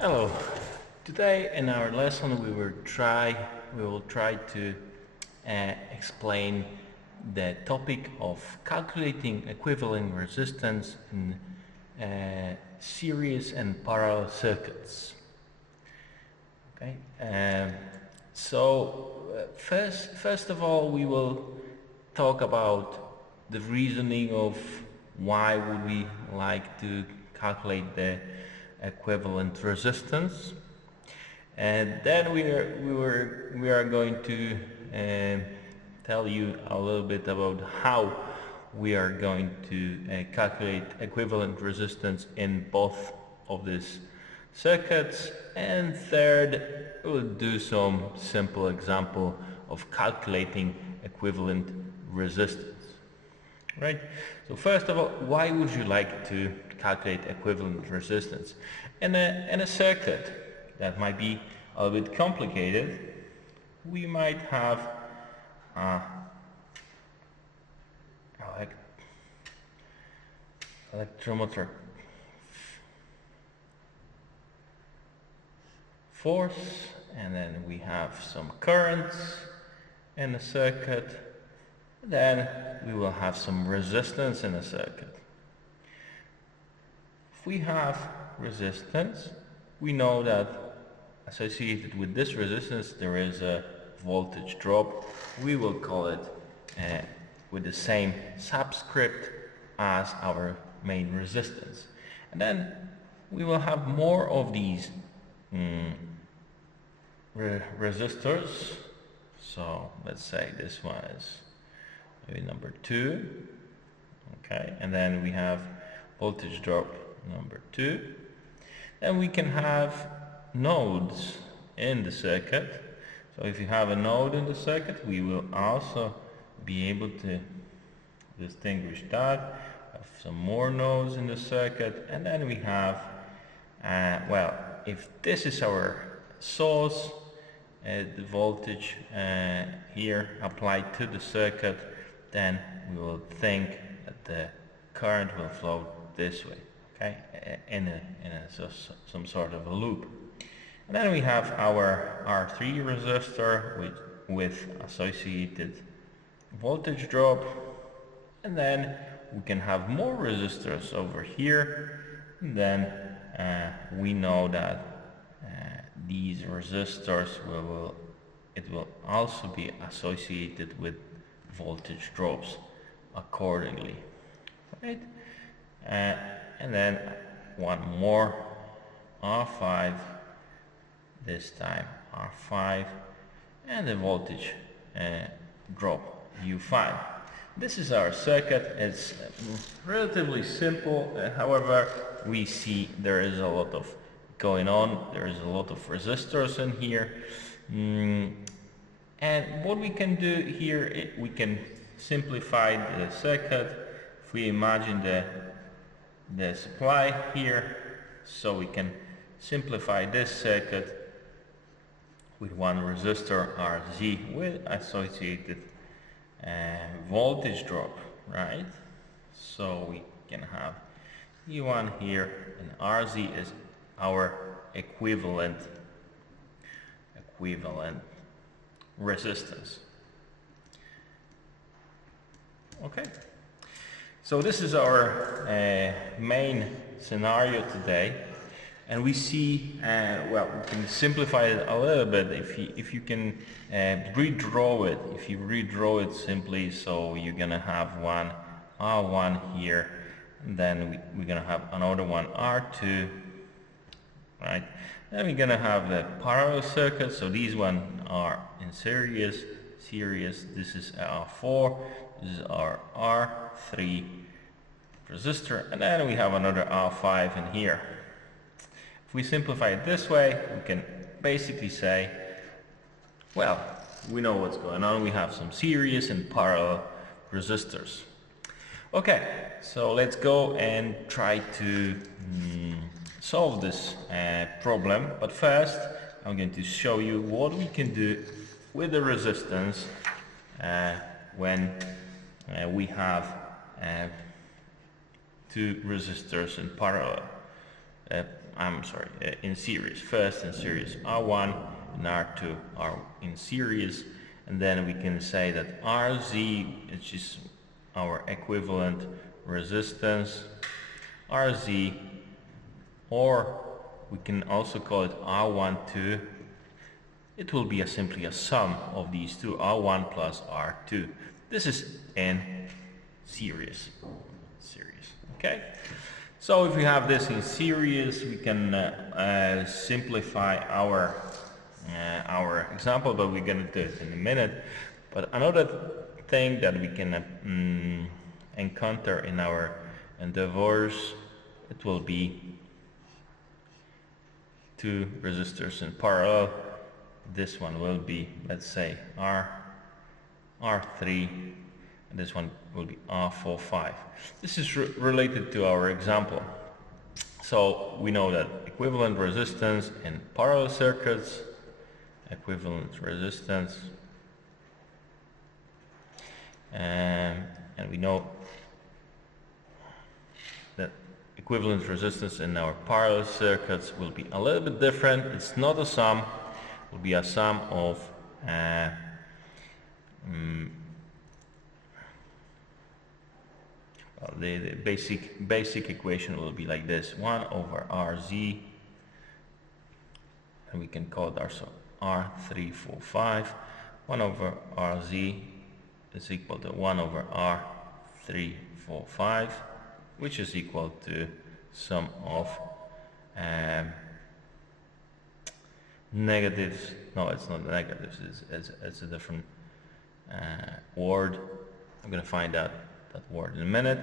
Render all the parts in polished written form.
Hello. Today in our lesson we will try to explain the topic of calculating equivalent resistance in series and parallel circuits. Okay. First of all, we will talk about the reasoning of why would we like to calculate the equivalent resistance, and then we are going to tell you a little bit about how we are going to calculate equivalent resistance in both of these circuits, and third we'll do some simple example of calculating equivalent resistance. Right? So first of all, why would you like to calculate equivalent resistance? In a circuit that might be a little bit complicated, we might have electromotor force, and then we have some currents in the circuit. Then we will have some resistance in a circuit. If we have resistance, we know that associated with this resistance there is a voltage drop. We will call it with the same subscript as our main resistance. And then we will have more of these resistors. So let's say this one is maybe number 2, okay, and then we have voltage drop number 2. Then we can have nodes in the circuit. So if you have a node in the circuit, we will also be able to distinguish that, have some more nodes in the circuit, and then we have, well, if this is our source, the voltage here applied to the circuit, then we will think that the current will flow this way, okay, in some sort of a loop. And then we have our R3 resistor with associated voltage drop, and then we can have more resistors over here. And then we know that these resistors will also be associated with voltage drops accordingly, right? And then one more R5, this time R5, and the voltage drop U5. This is our circuit. It's relatively simple, however we see there is a lot of going on. There is a lot of resistors in here. And what we can do here, we can simplify the circuit. If we imagine the supply here, so we can simplify this circuit with one resistor RZ with associated voltage drop, right? So we can have E1 here, and RZ is our equivalent resistance. Okay, so this is our main scenario today, and we see, well, we can simplify it a little bit if you can redraw it. If you redraw it simply, so you're gonna have one R1 here, and then we're gonna have another one R2, right? Then we're gonna have the parallel circuit. So these ones are in series. This is R4, this is our R3 resistor, and then we have another R5 in here. If we simplify it this way, we can basically say, well, we know what's going on. We have some series and parallel resistors. Okay, so let's go and try to solve this problem. But first, I'm going to show you what we can do with the resistance when we have two resistors in parallel. I'm sorry, in series. First in series R1 and R2 are in series, and then we can say that RZ, which is our equivalent resistance, RZ, or we can also call it R12. It will be simply a sum of these two, R1 plus R2. This is in series. Okay? So if we have this in series, we can simplify our example, but we're going to do it in a minute. But another thing that we can encounter in our endeavors, it will be two resistors in parallel. This one will be, let's say, R3, and this one will be R45. This is related to our example. So we know that equivalent resistance in parallel circuits, equivalent resistance, and we know that equivalent resistance in our parallel circuits will be a little bit different. It's not a sum, it will be a sum of well, the basic equation will be like this: 1 over RZ, and we can call it also R345. 1 over RZ is equal to 1 over R345, which is equal to sum of negatives. No, it's not negatives, it's a different word. I'm going to find out that word in a minute.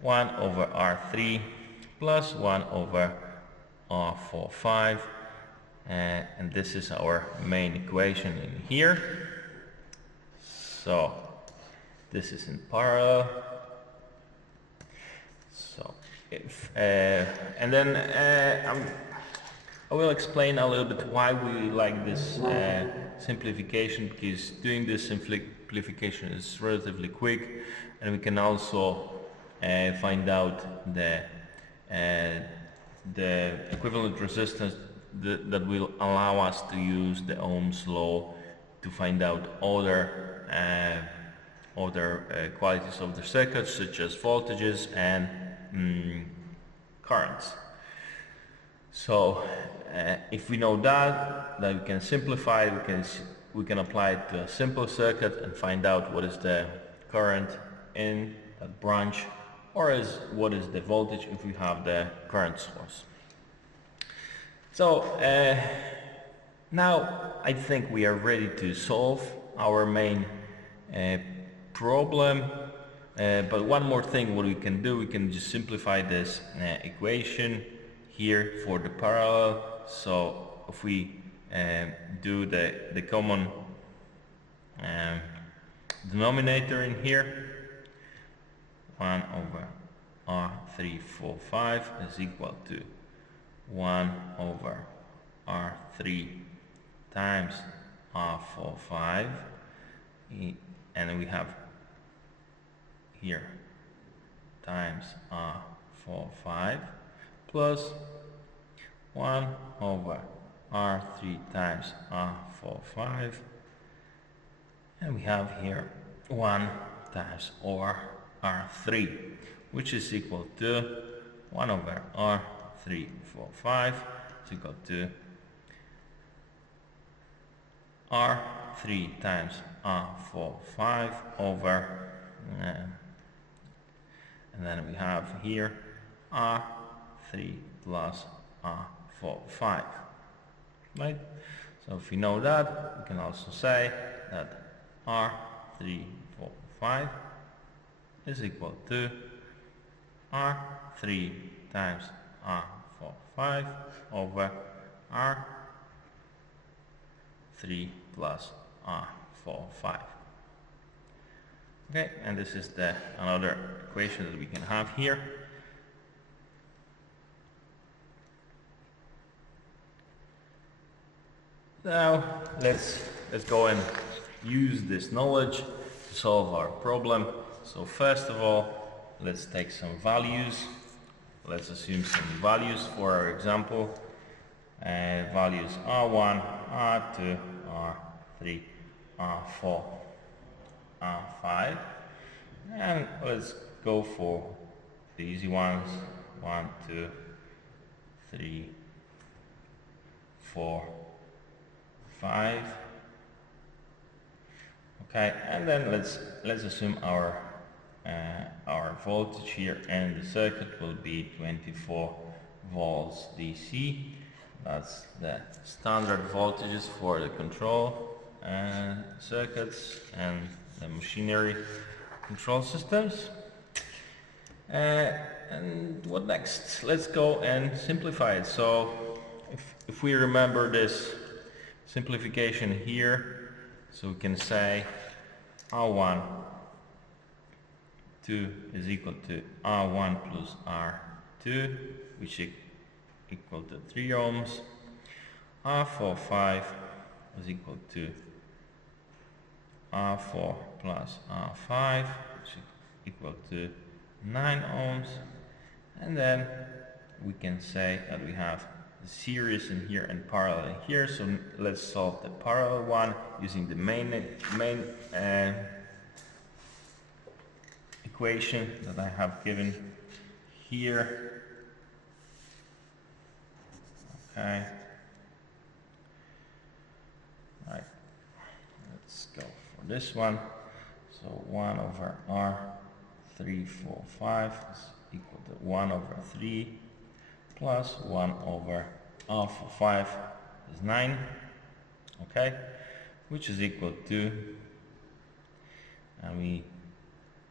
1 over R3 plus 1 over R45, and this is our main equation in here. So this is in parallel. So if and then I will explain a little bit why we like this simplification, because doing this simplification is relatively quick, and we can also find out the equivalent resistance that will allow us to use the Ohm's law to find out other qualities of the circuits, such as voltages and currents. So if we know that we can simplify it, we can apply it to a simple circuit and find out what is the current in that branch, or what is the voltage if we have the current source. So now I think we are ready to solve our main problem. But one more thing what we can do, we can just simplify this equation here for the parallel. So if we do the common denominator in here, 1 over R345 is equal to 1 over R3 times R45, and we have here times R45 plus 1 over R3 times R45, and we have here 1 times R3, which is equal to 1 over R345 is equal to R3 times R45 over and then we have here R3 plus R45, right? So if we know that, we can also say that R345 is equal to R3 times R45 over R3 plus R45. Okay, and this is another equation that we can have here. Now let's go and use this knowledge to solve our problem. So first of all, let's take some values let's assume some values for our example. Values R1, R2, R3, R4, R5, and let's go for the easy ones. 1, 2, 3, 4, 5. Okay, and then let's assume our voltage here in the circuit will be 24 volts DC. That's the standard voltages for the control circuits and the machinery control systems. And what next? Let's go and simplify it. So if we remember this simplification here, so we can say R1 2 is equal to R1 plus R2, which is equal to 3 ohms. R4 5 is equal to R4 plus R5, which is equal to 9 ohms. And then we can say that we have the series in here and parallel in here. So let's solve the parallel one using the main equation that I have given here. Okay. Right. Let's go for this one. So 1 over R3, 4, 5 is equal to 1 over 3 plus 1 over R for 5 is 9, okay, which is equal to, and we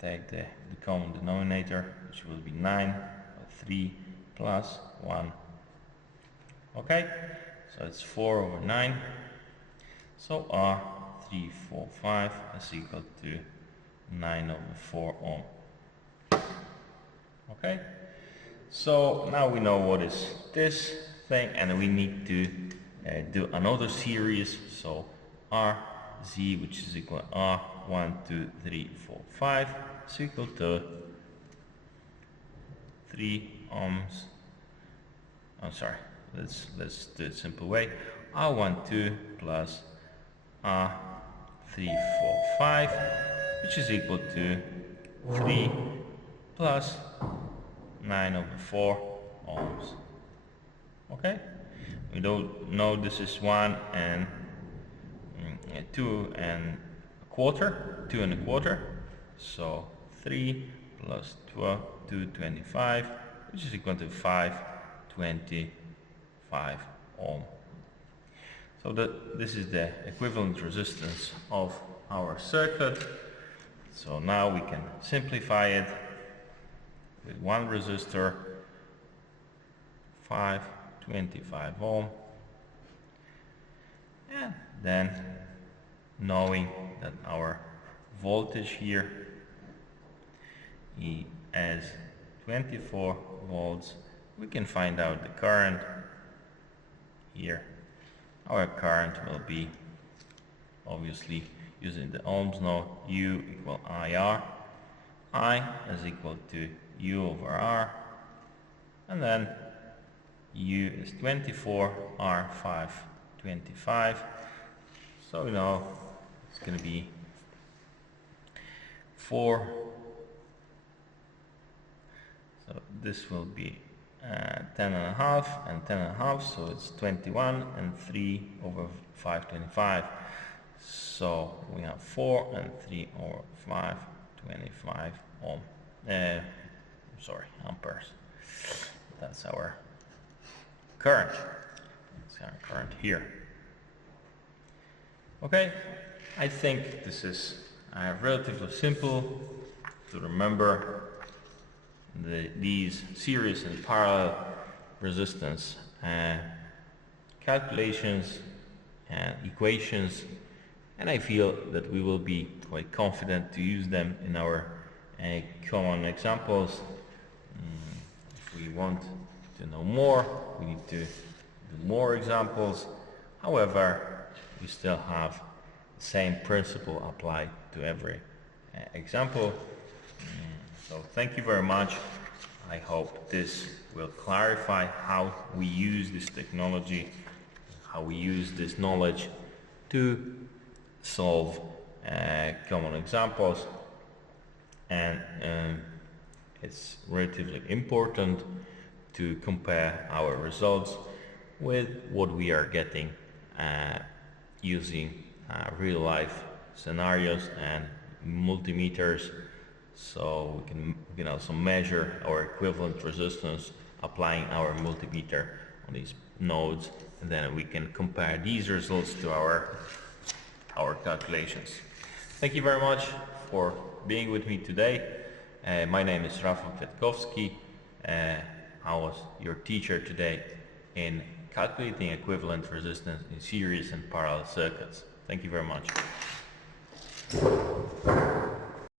take the common denominator, which will be 9, 3 plus 1, okay, so it's 4 over 9, so R3, 4, 5 is equal to 9 over 4 ohm. Okay, so now we know what is this thing, and we need to do another series. So RZ, which is equal to R1, 2, 3, 4, 5, is equal to 3 ohms. I'm sorry, let's do it simple way. R1, 2 plus R3, 4, 5, which is equal to 3 plus 9 over 4 ohms. Okay, we don't know this is 1 and 2 and a quarter, 2 and a quarter, so 3 plus 12, 225, which is equal to 525 ohm. So this is the equivalent resistance of our circuit. So now we can simplify it with one resistor, 525 ohm, and then knowing that our voltage here is 24 volts, we can find out the current here. Our current will be, obviously using the Ohm's law, U equal IR. I is equal to U over R, and then U is 24, R 525. So we know it's going to be 4. So this will be 10 and a half and 10 and a half, so it's 21 and 3 over 525. So we have 4 and 3 over 525 ohm. Amperes. That's our current. That's our current here. Okay, I think this is relatively simple to remember these series and parallel resistance calculations and equations, and I feel that we will be quite confident to use them in our common examples. If we want to know more, we need to do more examples. However, we still have the same principle applied to every example. So thank you very much. I hope this will clarify how we use this technology, how we use this knowledge to solve common examples, and it's relatively important to compare our results with what we are getting using real life scenarios and multimeters, so we can also measure our equivalent resistance applying our multimeter on these nodes, and then we can compare these results to our calculations. Thank you very much for being with me today. My name is Rafał Kwiatkowski. I was your teacher today in calculating equivalent resistance in series and parallel circuits. Thank you very much.